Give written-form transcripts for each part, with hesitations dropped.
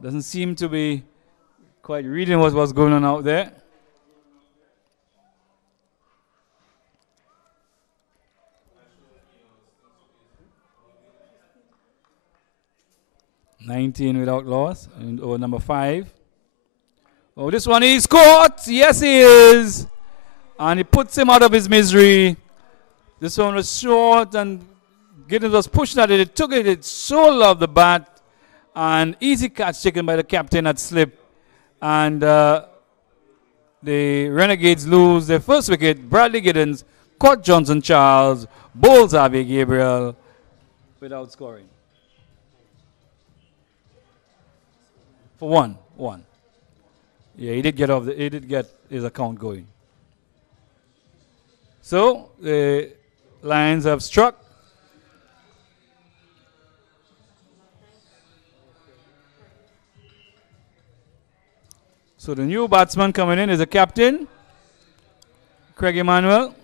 Doesn't seem to be quite reading what was going on out there. (19) without loss. And over number 5. Oh, this one is caught. Yes, he is. And he puts him out of his misery. This one was short and Giddens was pushing at it. It took it. It so loved the bat. And easy catch taken by the captain at slip. And the Renegades lose their first wicket. Bradley Giddens caught Johnson Charles, bowls Harvey Gabriel without scoring. For one. Yeah, he did get his account going. So the Lions have struck. So the new batsman coming in is the captain, Craig Emmanuel.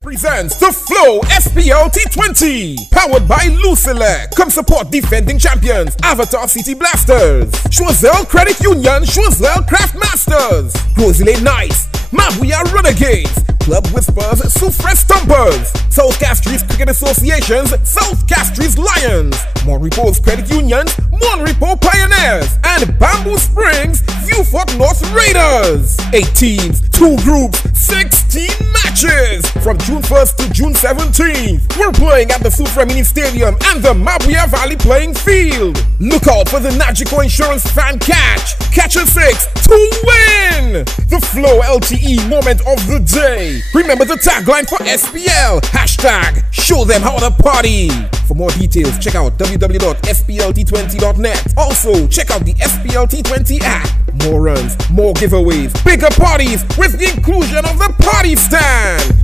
Presents the Flow splt20, powered by Lucilec. Come support defending champions, Avatar City Blasters, Choiseul Credit Union, Choiseul Craft Masters, Rosalie Nice, Mabuya Renegades, Club Whispers, Soufre Stumpers, South Castries Cricket Associations, South Castries Lions, Monrepo's Credit Unions, Monrepo Pioneers, and Bamboo Springs, Viewfort North Raiders. 8 teams, 2 groups, 16 matches from June 1st to June 17th. We're playing at the Soufre Mini Stadium and the Mabuya Valley playing field. Look out for the Nagico Insurance Fan Catch. Catch a 6 to win. The Flow LTE moment of the day. Remember the tagline for SPL. Hashtag show them how to party. For more details, check out www.splt20.net. Also, check out the SPLT20 app. More runs, more giveaways, bigger parties with the inclusion of the party stand.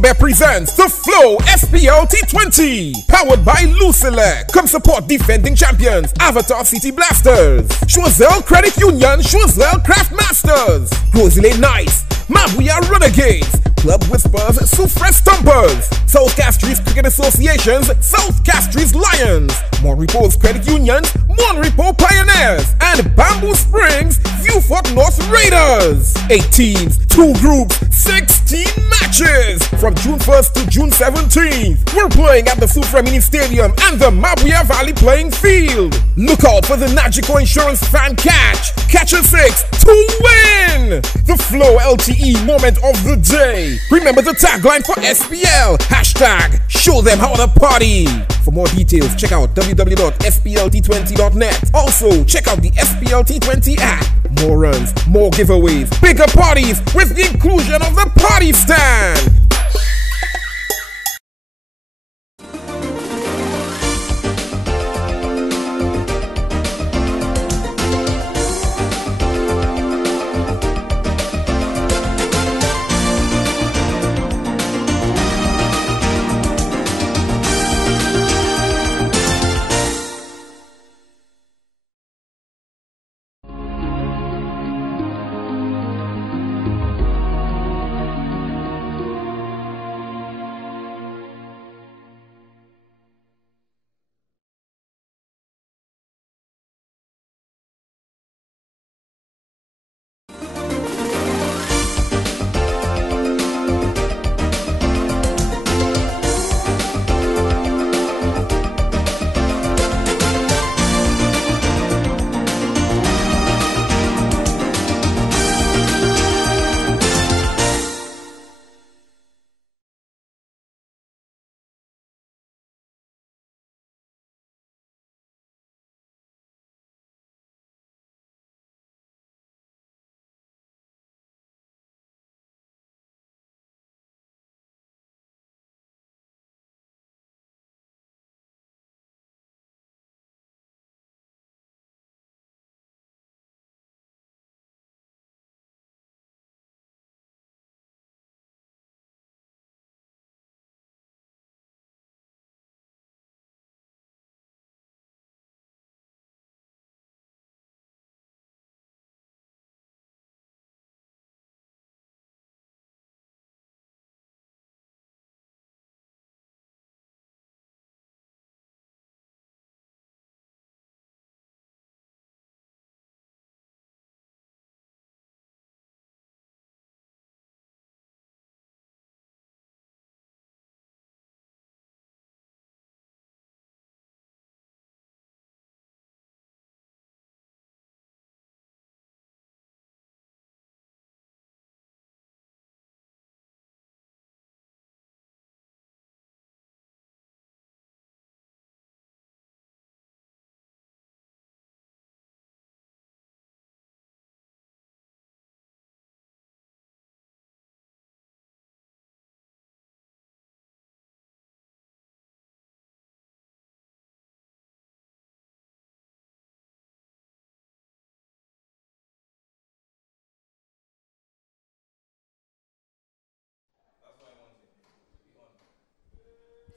Bear presents the Flow splt20, powered by Lucilec. Come support defending champions, Avatar City Blasters, Choiseul Credit Union, Choiseul Craft Masters, Rosalie Nice, Mabuya Renegades, Club Whispers, Soufre Stumpers, South Castries Cricket Associations, South Castries Lions, Monrepo's Credit Unions, Monrepo Pioneers, and Bamboo Springs, Viewfort North Raiders. 8 teams, 2 groups, 16 matches from June 1st to June 17th. We're playing at the Soufre Mini Stadium and the Mabuya Valley playing field. Look out for the Nagico Insurance Fan Catch. Catch a 6 to win. The Flow LTE moment of the day. Remember the tagline for SPL. Hashtag show them how to party. For more details, check out www.splt20.net. Also, check out the SPLT20 app. More runs, more giveaways, bigger parties with the inclusion of the party stand.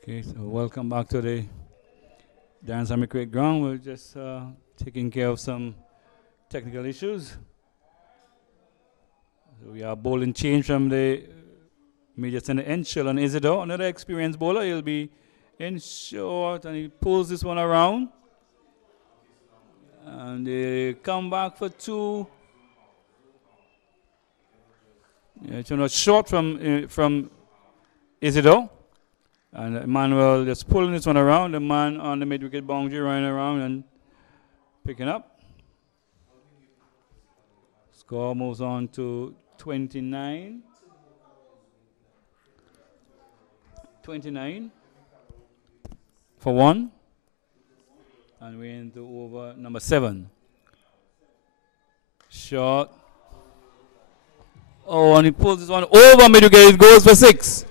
Okay, so welcome back to the Dance Army Cricket Ground. We're just taking care of some technical issues. So we are bowling change from the major center end. Shillan Isidore, another experienced bowler. He'll be in short and he pulls this one around. And they come back for two. Yeah, it's not short from Isidore. And Emmanuel just pulling this one around. The man on the mid-wicket boundary running around and picking up. Score moves on to 29. 29 for 1. And we're into over number 7. Shot. Oh, and he pulls this one over mid-wicket. It goes for 6.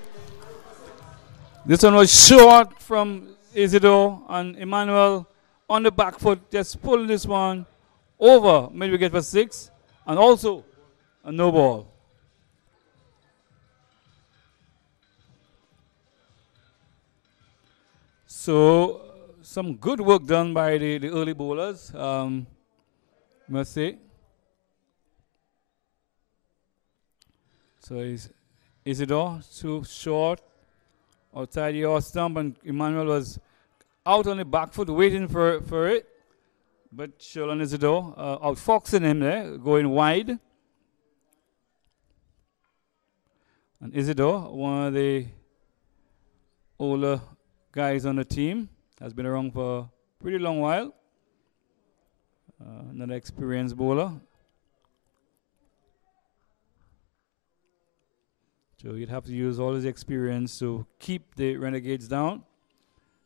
This one was short from Isidore, and Emmanuel on the back foot just pulling this one over mid-wicket for 6, and also a no ball. So some good work done by the early bowlers, must say. So Isidore too short outside the off stump, and Emmanuel was out on the back foot waiting for it. But Shillan Isidore outfoxing him there, going wide. And Isidore, one of the older guys on the team, has been around for a pretty long while. Another experienced bowler. So he'd have to use all his experience to keep the Renegades down.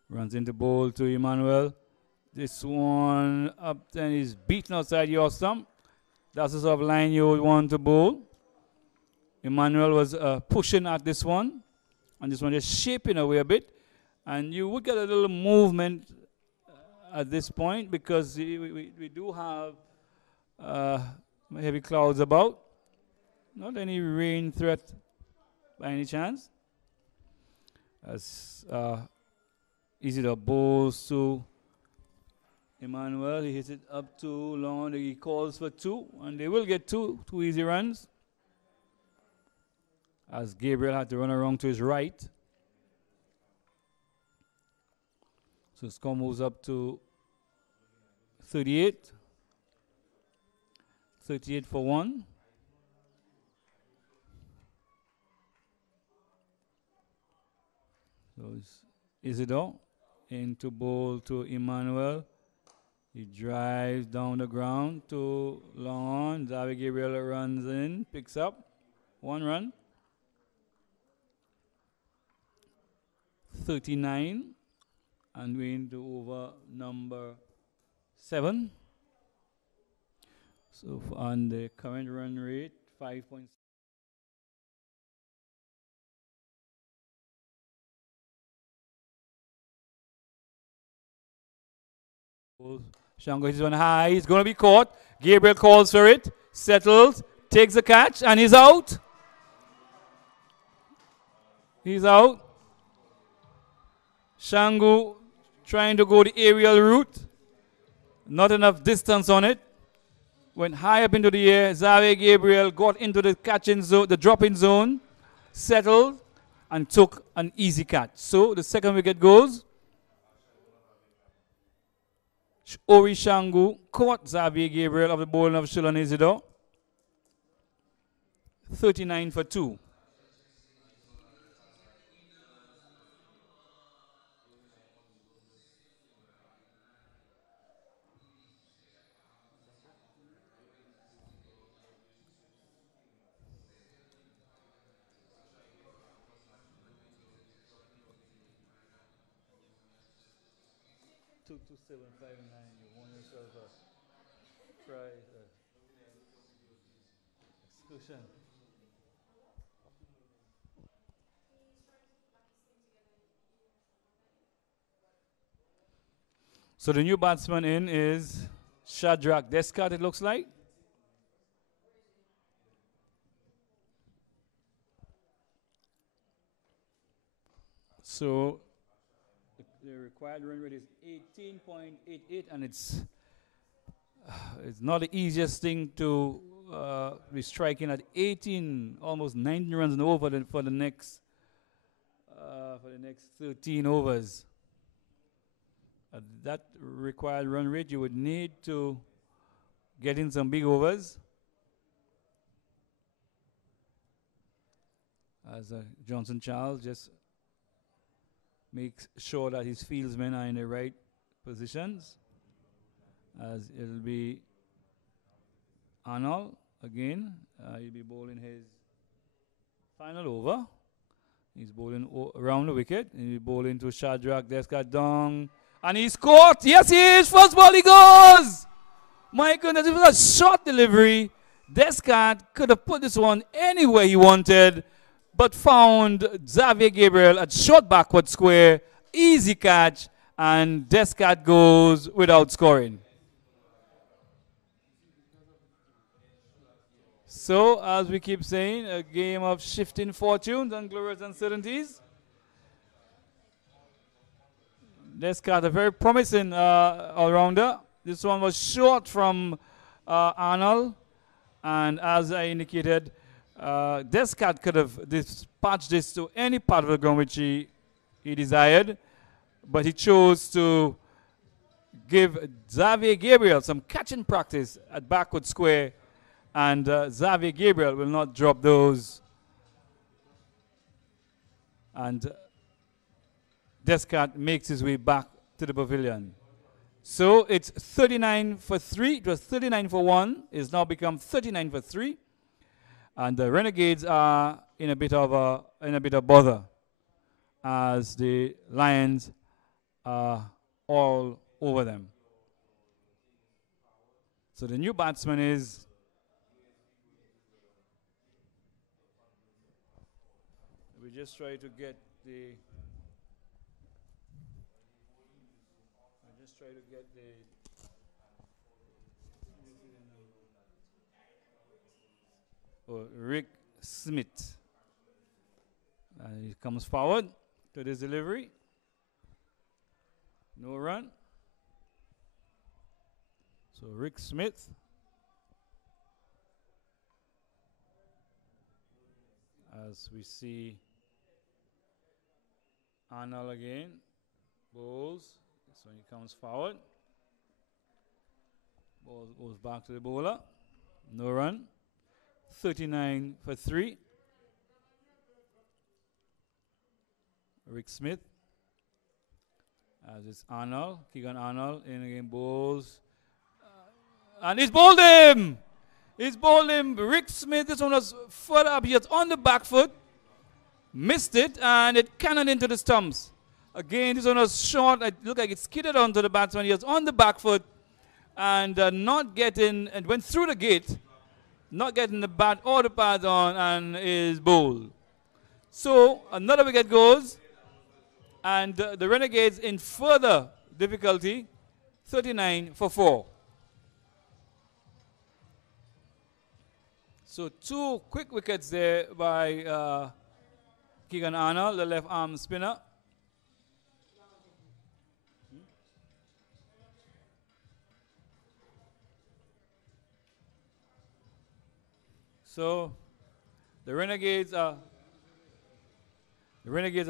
Runs into bowl to Emmanuel. This one up and he's beaten outside your stump. That's the sort of line you would want to bowl. Emmanuel was pushing at this one. And this one just shaping away a bit. And you would get a little movement at this point because we do have heavy clouds about. Not any rain threat by any chance. As Isidore bowls to Emmanuel, he hits it up too long. He calls for 2, and they will get two easy runs. As Gabriel had to run around to his right. So score moves up to 38. 38 for 1. So it's Isidore into bowl to Emmanuel. He drives down the ground to long on. Xavier Gabriel runs in, picks up 1 run. 39. And we're into over number 7. So on the current run rate, 5.6. Shango hits one high. He's going to be caught. Gabriel calls for it. Settles. Takes the catch. And he's out. He's out. Shango trying to go the aerial route. Not enough distance on it. Went high up into the air. Xavier Gabriel got into the catching zone, the dropping zone. Settled. And took an easy catch. So the second wicket goes. Ori Shangu caught Xavier Gabriel of the bowling of Shillan Isidore. 39 for 2. You won yourself a prize exclusion. So the new batsman in is Shadrach Descott, it looks like. So The required run rate is 18.88, and it's not the easiest thing to be striking at 18, almost 19 runs and over for the next 13 overs. At that required run rate, you would need to get in some big overs. As Johnson Charles just makes sure that his fieldsmen are in the right positions. As it'll be Arnold again. He'll be bowling his final over. He's bowling around the wicket. And he'll be bowling to Shadrach. Descat down. And he's caught. Yes, he is. First ball, he goes. My goodness, it was a short delivery. Descat could have put this one anywhere he wanted, but found Xavier Gabriel at short backward square. Easy catch. And Descat goes without scoring. So, as we keep saying, a game of shifting fortunes and glorious uncertainties. Descat, a very promising all-rounder. This one was short from Arnold. And as I indicated, Descat could have dispatched this to any part of the ground which he desired. But he chose to give Xavier Gabriel some catching practice at backward square. And Xavier Gabriel will not drop those. And Descat makes his way back to the pavilion. So it's 39 for 3. It was 39 for 1. It's now become 39 for 3. And the Renegades are in a bit of bother, as the Lions are all over them. So the new batsman is we just try to get the Rick Smith. He comes forward to this delivery. No run. So Rick Smith. As we see Arnold again. Bowls. So he comes forward. Ball goes back to the bowler. No run. 39 for 3. Rick Smith. As it's Arnold. Keegan Arnold in again, bowls. And he's bowled him! He's bowled him. Rick Smith, this one was further up. He was on the back foot. Missed it, and it cannoned into the stumps. Again, this one was short. It looked like it skidded onto the batsman. He was on the back foot and not getting, and went through the gate, not getting the bat or the pad on, and is bowled. So another wicket goes, and the Renegades in further difficulty, 39 for 4. So 2 quick wickets there by Keegan Arnold, the left arm spinner. So the Renegades are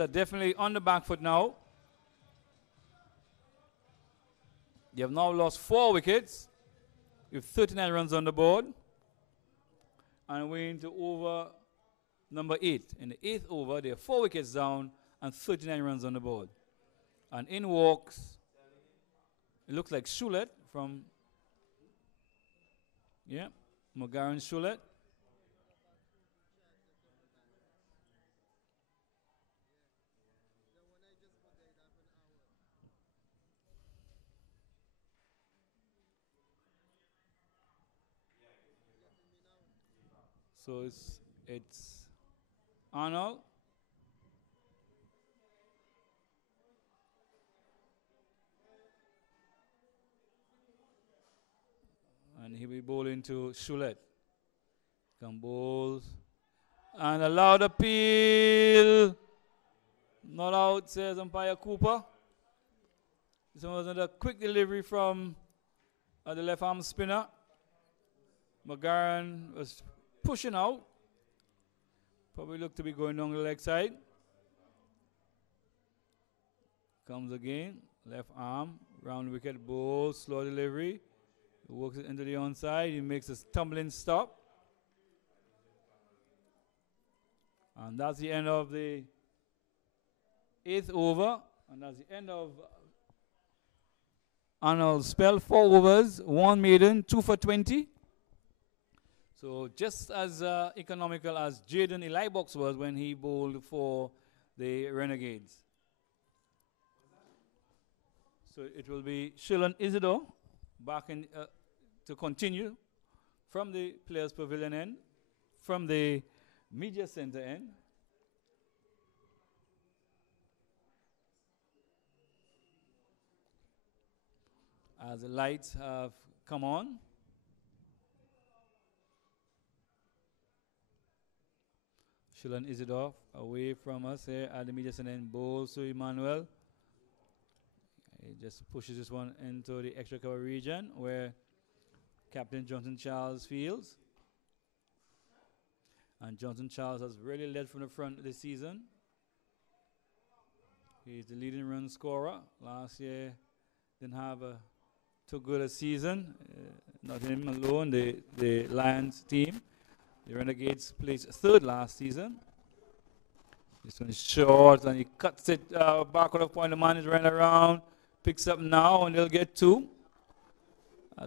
definitely on the back foot now. They have now lost 4 wickets with 39 runs on the board. And we're into over number 8. In the 8th over, they are 4 wickets down and 39 runs on the board. And in walks, it looks like Shulet from, Mogaran Shulet. So it's Arnold. And he'll be bowling to Shulet. Come bowls. And a loud appeal. Not out, says umpire Cooper. This one was another quick delivery from the left arm spinner. McGarren was pushing out. Probably looked to be going down the leg side. Comes again, left arm, round wicket, ball, slow delivery. He works it into the onside. He makes a tumbling stop. And that's the end of the 8th over. And that's the end of Arnold's spell. 4 overs, 1 maiden, 2 for 20. So just as economical as Jaden Elibox was when he bowled for the Renegades. So it will be Shillan Isidore back in to continue from the Players Pavilion end, from the Media Center end. As the lights have come on. Shillan Isidore away from us here at the Media Center end. Bowls to Emmanuel. He just pushes this one into the extra cover region where Captain Johnson Charles fields. And Johnson Charles has really led from the front this season. He's the leading run scorer. Last year didn't have too good a season. Not him alone, the Lions team. The Renegades placed 3rd last season. This one is short and he cuts it back on the point. The man is running around. Picks up now and they'll get 2.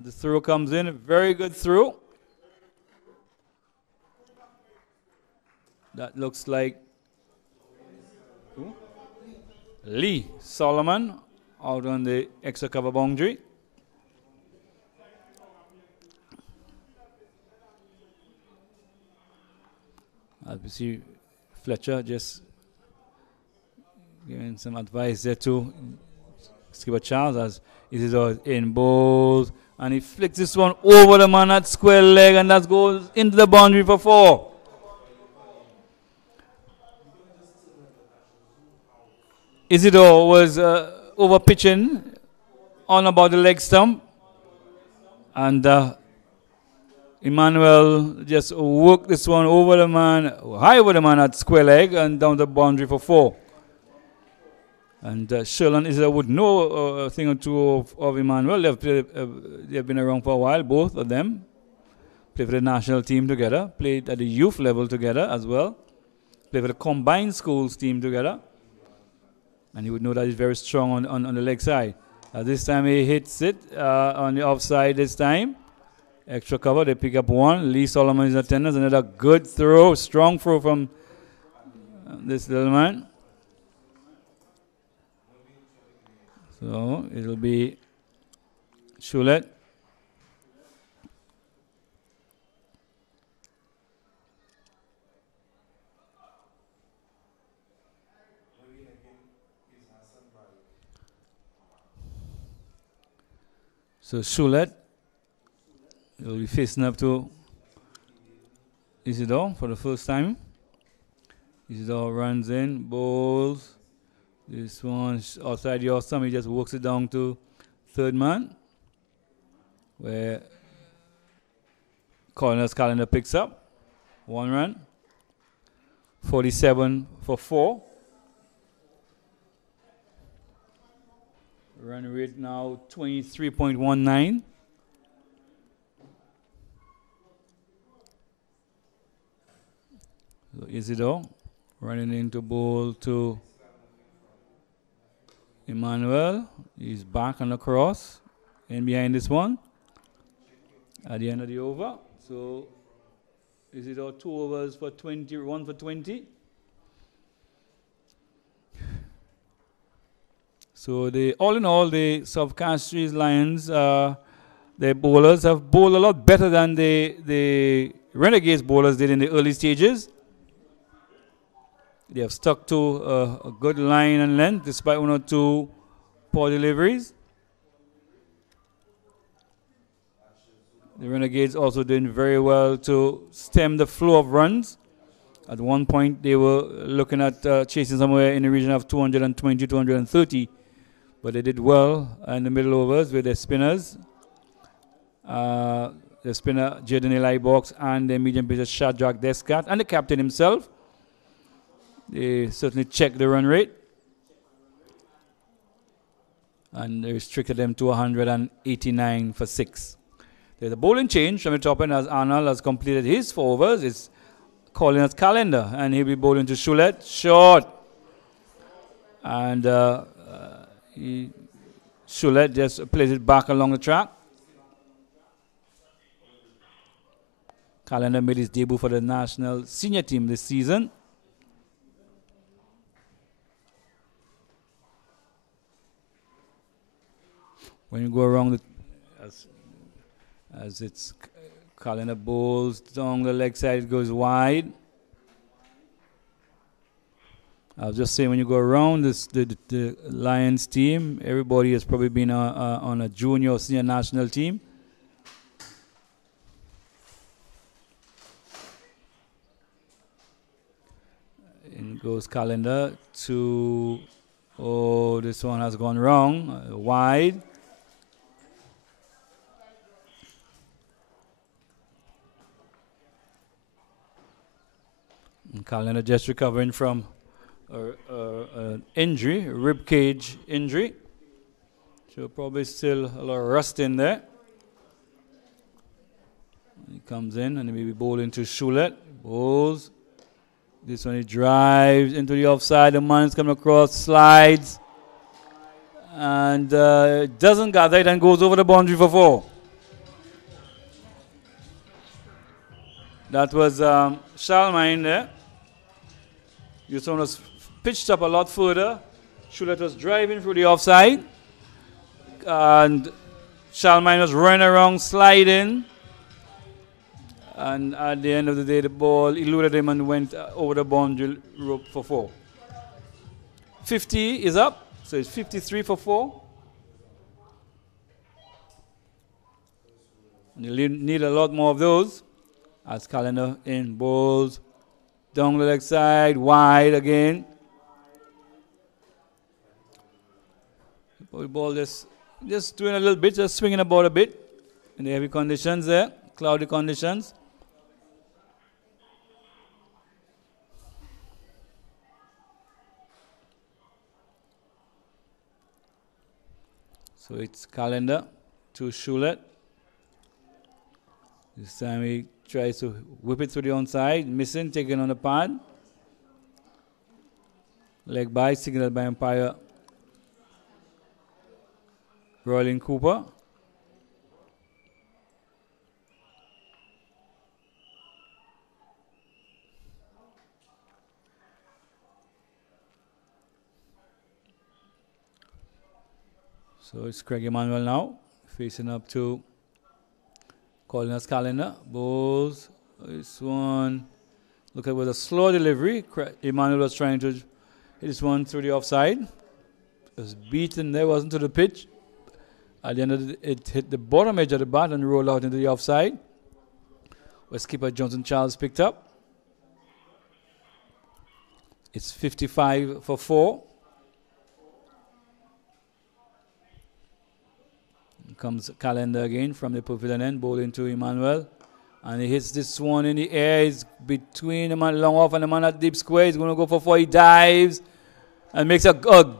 The throw comes in, a very good throw. That looks like Lee Solomon out on the extra cover boundary. As we see Fletcher just giving some advice there to Skipper Charles as it is in bowls, and he flicks this one over the man at square leg, and that goes into the boundary for 4. Isidore was over pitching on about the leg stump, and Emmanuel just worked this one over the man, high over the man at square leg, and down the boundary for 4. And Shillan Isidore would know a thing or two of Emmanuel. They've been around for a while, both of them. Played for the national team together, played at the youth level together as well. Played for the combined schools team together. And he would know that he's very strong on the leg side. This time he hits it on the offside this time. Extra cover, they pick up 1. Lee Solomon is in attendance. Another good throw, strong throw from this little man. So it'll be Shulet. So Shulet will be facing up to Isidore for the first time. Isidore runs in, bowls. This one's outside the awesome. He just works it down to 3rd man, where Corner's calendar picks up 1 run. 47 for 4. Run rate now 23.19. So Isidore running into bowl to Emmanuel. He's back on the cross and behind this one at the end of the over. So Isidore 2 overs for 20, 1 for 20. So all in all, the South Castries Lions, their bowlers have bowled a lot better than the Renegades bowlers did in the early stages. They have stuck to a good line and length despite 1 or 2 poor deliveries. The Renegades also doing very well to stem the flow of runs. At one point, they were looking at chasing somewhere in the region of 220, 230 But they did well in the middle overs with their spinners. The spinner Jaden Eli Box and the medium pitcher Shadrach Descat and the captain himself. They certainly checked the run rate. And they restricted them to 189 for 6. There's a bowling change from the top end as Arnold has completed his 4 overs. It's calling us calendar, and he'll be bowling to Shulet. Short. And Shulet just plays it back along the track. Calendar made his debut for the national senior team this season. When you go around as it's Calendar bowls down the leg side, it goes wide. I was just saying, when you go around the Lions team, everybody has probably been on a junior or senior national team. In goes Calendar to, oh, this one has gone wrong, wide. And Calendar just recovering from an injury, a rib cage injury. So probably still a lot of rust in there. He comes in and he may be bowling to Shulet. Bowls. This one he drives into the offside. The man's coming across, slides. And doesn't gather it and goes over the boundary for 4. That was Charlemagne there. This one was pitched up a lot further. Shulet was driving through the offside. And Charlemagne was running around, sliding. And at the end of the day, the ball eluded him and went over the boundary rope for 4. 50 is up, so it's 53 for 4. And you need a lot more of those. As Calendar in bowls, down the leg side, wide again. The ball just doing a little bit, just swinging about a bit. In the heavy conditions there, cloudy conditions. So it's Calendar to Shulet. This time he tries to whip it through the onside, missing, taken on the pad. Leg by, signaled by umpire Royalin Cooper. So it's Craig Emmanuel now, facing up to calling us Calendar. Bowls. This one. Look at it with a slow delivery. Emmanuel was trying to hit this one through the offside. It was beaten there, wasn't to the pitch. At the end of it hit the bottom edge of the bat and rolled out into the offside. Where skipper Johnson Charles picked up. It's 55 for 4. Comes Calendar again from the pavilion end, bowling to Emmanuel. And he hits this one in the air. It's between the man long off and the man at deep square. He's going to go for 4. He dives and makes a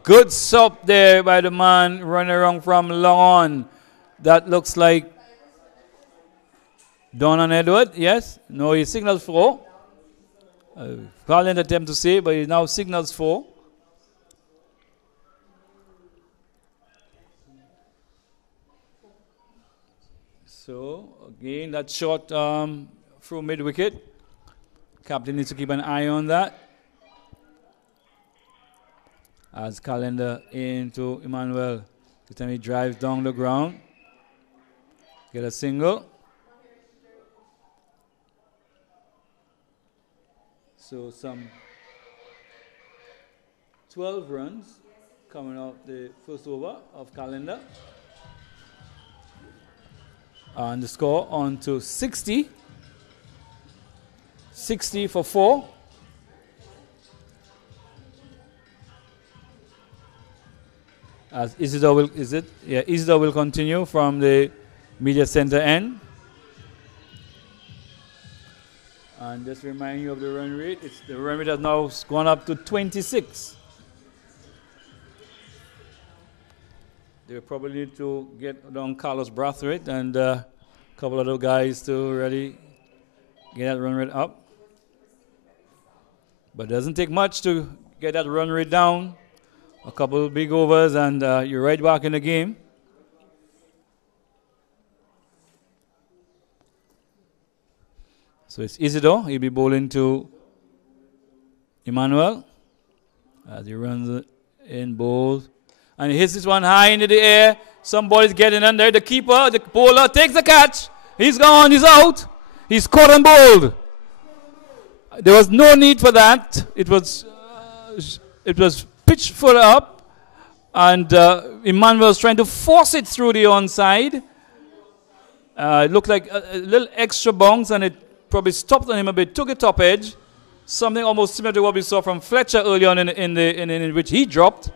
good stop there by the man running around from long on. That looks like Donan Edward. Yes. No, he signals 4. Calendar attempt to say, but he now signals 4. So, again, that shot through mid-wicket. Captain needs to keep an eye on that. As Calendar into Emmanuel. This time he drives down the ground. Get a single. So, some 12 runs coming off the first over of Calendar. And the score on to 60. 60 for 4. As Isidore will, is it? Yeah, Isidore will continue from the media center end. And just remind you of the run rate. The run rate has now gone up to 26. They probably need to get down Carlos Brathwaite and a couple other guys to really get that run rate up. But it doesn't take much to get that run rate down. A couple of big overs and you're right back in the game. So it's Isidore. He'll be bowling to Emmanuel as he runs it in, bowls. And he hits this one high into the air. Somebody's getting under. The keeper, the bowler takes the catch. He's gone. He's out. He's caught and bowled. There was no need for that. It was pitched full up. And Emmanuel was trying to force it through the onside. It looked like a little extra bounce, and it probably stopped on him a bit, took a top edge. Something almost similar to what we saw from Fletcher early on in which he dropped.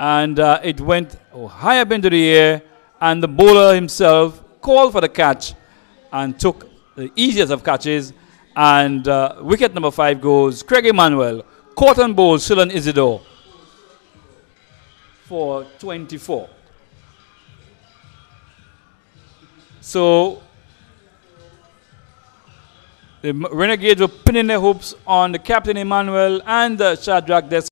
And it went high up into the air, and the bowler himself called for the catch and took the easiest of catches. And wicket number 5 goes Craig Emmanuel, caught and bowled Shilan Isidore for 24. So the Renegades were pinning their hopes on the captain Emmanuel and the Shadrach Des